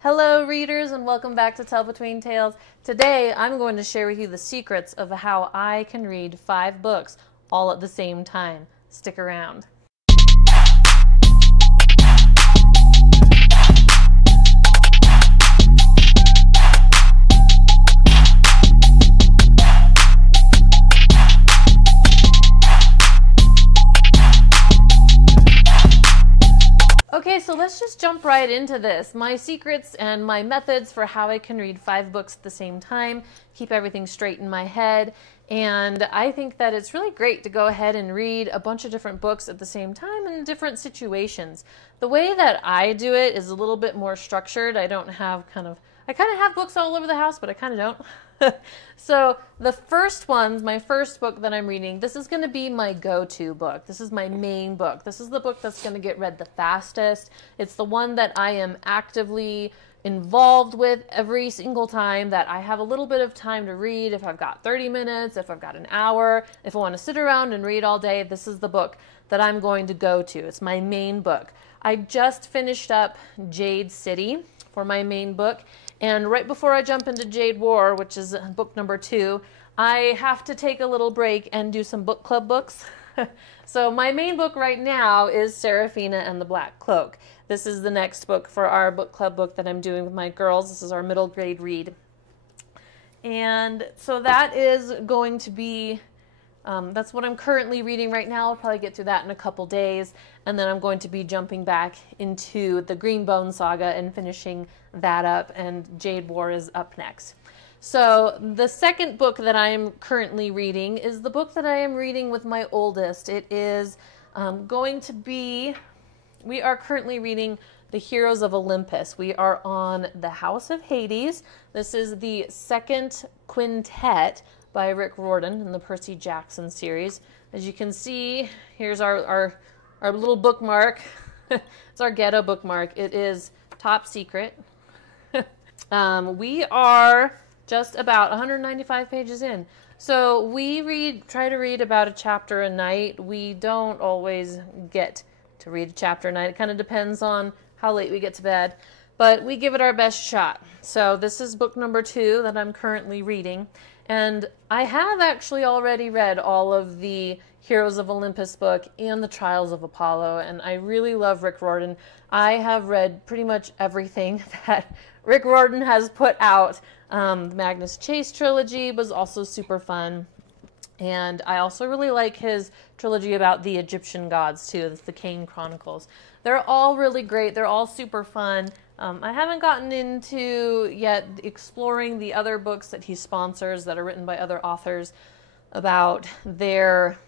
Hello readers and welcome back to Tell Between Tales. Today I'm going to share with you the secrets of how I can read 5 books all at the same time. Stick around. Okay, so let's just jump right into this. My secrets and my methods for how I can read 5 books at the same time, keep everything straight in my head, and I think that it's really great to go ahead and read a bunch of different books at the same time in different situations. The way that I do it is a little bit more structured. I kind of have books all over the house, but I kind of don't. So the first one's my first book that I'm reading. This is going to be my go-to book. This is my main book. This is the book that's going to get read the fastest. It's the one that I am actively involved with every single time that I have a little bit of time to read. If I've got 30 minutes, if I've got an hour, if I want to sit around and read all day, this is the book that I'm going to go to. It's my main book. I just finished up Jade City for my main book. And right before I jump into Jade War, which is book number 2, I have to take a little break and do some book club books. So my main book right now is Seraphina and the Black Cloak. This is the next book for our book club book that I'm doing with my girls. This is our middle grade read. And so that is going to be, that's what I'm currently reading right now. I'll probably get through that in a couple days. And then I'm going to be jumping back into the Greenbone Saga and finishing that up, and Jade War is up next. So the second book that I am currently reading is the book that I am reading with my oldest. It is we are currently reading The Heroes of Olympus. We are on The House of Hades. This is the second quintet by Rick Riordan in the Percy Jackson series. As you can see, here's our little bookmark. It's our ghetto bookmark. It is top secret. We are just about 195 pages in. So we try to read about a chapter a night. We don't always get to read a chapter a night. It kind of depends on how late we get to bed, but we give it our best shot. So this is book number 2 that I'm currently reading. And I have actually already read all of the Heroes of Olympus book and the Trials of Apollo, and I really love Rick Riordan. I have read pretty much everything that Rick Riordan has put out. The Magnus Chase trilogy was also super fun, and I also really like his trilogy about the Egyptian gods too. That's the Kane Chronicles. They're all really great. They're all super fun. I haven't gotten into yet exploring the other books that he sponsors that are written by other authors about their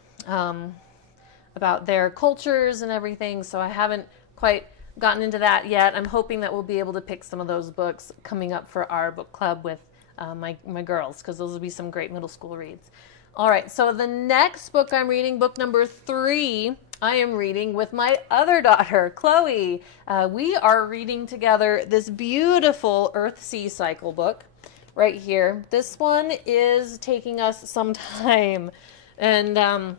cultures and everything, so I haven't quite gotten into that yet. I'm hoping that we'll be able to pick some of those books coming up for our book club with my girls, because those will be some great middle school reads. All right, so the next book I'm reading, book number 3, I am reading with my other daughter, Chloe. We are reading together this beautiful Earth-Sea cycle book right here. This one is taking us some time. And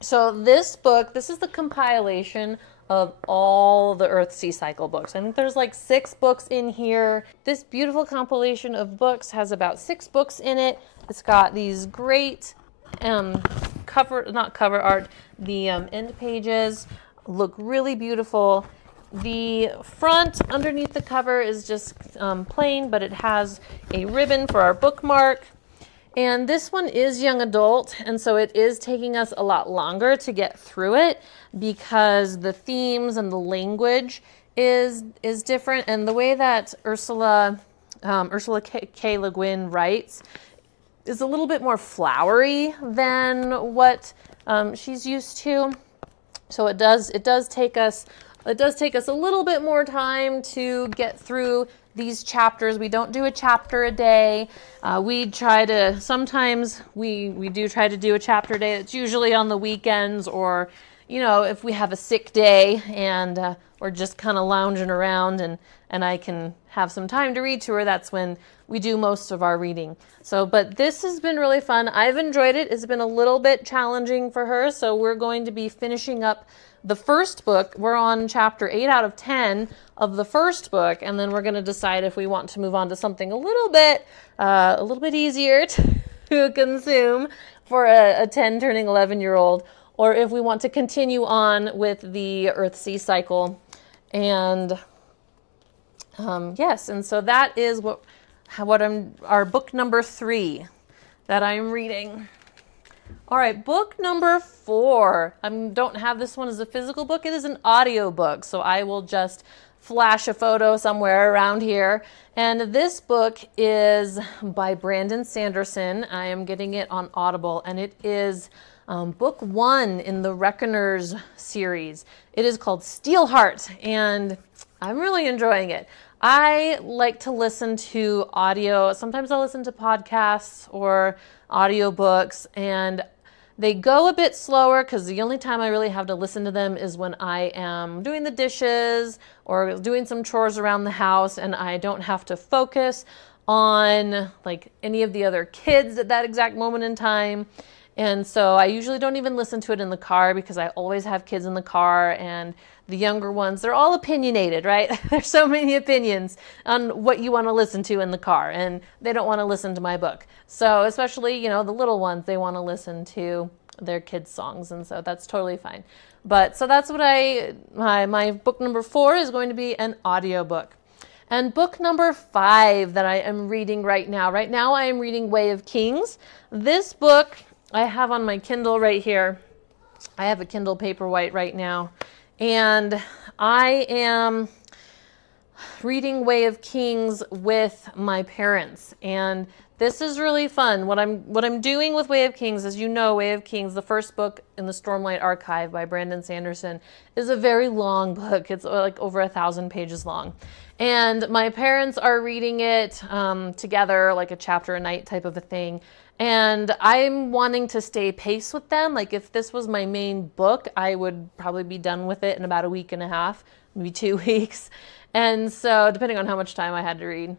so this book, this is the compilation of all the Earth-Sea cycle books. I think there's like 6 books in here. This beautiful compilation of books has about 6 books in it. It's got these great not cover art. The end pages look really beautiful. The front underneath the cover is just plain, but it has a ribbon for our bookmark. And this one is young adult, and so it is taking us a lot longer to get through it because the themes and the language is different. And the way that Ursula K. Le Guin writes is a little bit more flowery than what she's used to. So it does take us a little bit more time to get through these chapters. We don't do a chapter a day. Sometimes we do try to do a chapter a day. It's usually on the weekends, or if we have a sick day and we're just kind of lounging around and I can have some time to read to her, that's when we do most of our reading. But this has been really fun. I've enjoyed it. It's been a little bit challenging for her, so we're going to be finishing up the first book. We're on chapter 8 out of 10 of the first book, and then we're going to decide if we want to move on to something a little bit easier to consume for a 10 turning 11-year-old, or if we want to continue on with the Earth-Sea cycle. And yes, and so that is our book number 3 that I'm reading. All right, book number 4. I don't have this one as a physical book. It is an audio book, so I will just flash a photo somewhere around here. And this book is by Brandon Sanderson. I am getting it on Audible, and it is book 1 in the Reckoners series. It is called Steelheart, and I'm really enjoying it. I like to listen to audio. Sometimes I'll listen to podcasts or audiobooks, and they go a bit slower because the only time I really have to listen to them is when I am doing the dishes or doing some chores around the house, and I don't have to focus on like any of the other kids at that exact moment in time. And so I usually don't even listen to it in the car because I always have kids in the car, and the younger ones, they're all opinionated, right? There's so many opinions on what you want to listen to in the car, and they don't want to listen to my book. So especially, you know, the little ones, they want to listen to their kids' songs, and so that's totally fine. But so that's what my book number 4 is going to be an audiobook. And book number 5 that I am reading right now. Right now I am reading Way of Kings. This book I have on my Kindle right here. I have a Kindle Paperwhite right now. And I am reading Way of Kings with my parents. And this is really fun. What I'm doing with Way of Kings, as you know, Way of Kings, the first book in the Stormlight Archive by Brandon Sanderson, is a very long book. It's like over 1,000 pages long. And my parents are reading it together, like a chapter a night type of a thing. And I'm wanting to stay pace with them. Like if this was my main book, I would probably be done with it in about a week and a half, maybe 2 weeks. And so depending on how much time I had to read.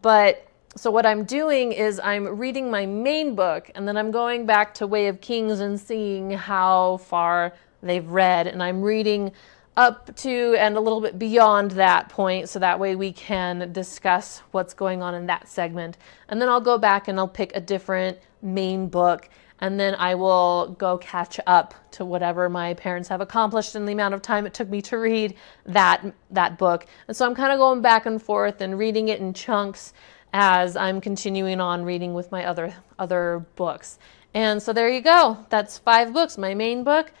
But so what I'm doing is I'm reading my main book, and then I'm going back to Way of Kings and seeing how far they've read. And I'm reading up to and a little bit beyond that point, so that way we can discuss what's going on in that segment. And then I'll go back and I'll pick a different main book, and then I will go catch up to whatever my parents have accomplished in the amount of time it took me to read that book. And so I'm kind of going back and forth and reading it in chunks as I'm continuing on reading with my other books. And so there you go. That's 5 books. My main book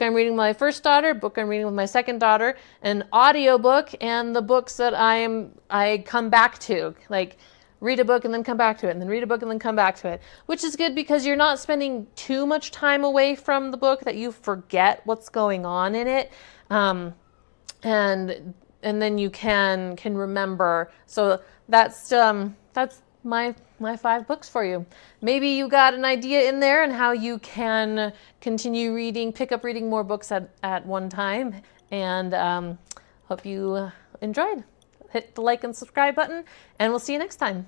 I'm reading with my first daughter, book I'm reading with my second daughter, an audio book, and the books that I come back to, like read a book and then come back to it, and then read a book and then come back to it, which is good because you're not spending too much time away from the book that you forget what's going on in it, and then you can remember. So that's my 5 books for you. Maybe you got an idea in there on how you can continue reading, pick up reading more books at one time. And hope you enjoyed. Hit the like and subscribe button, and we'll see you next time.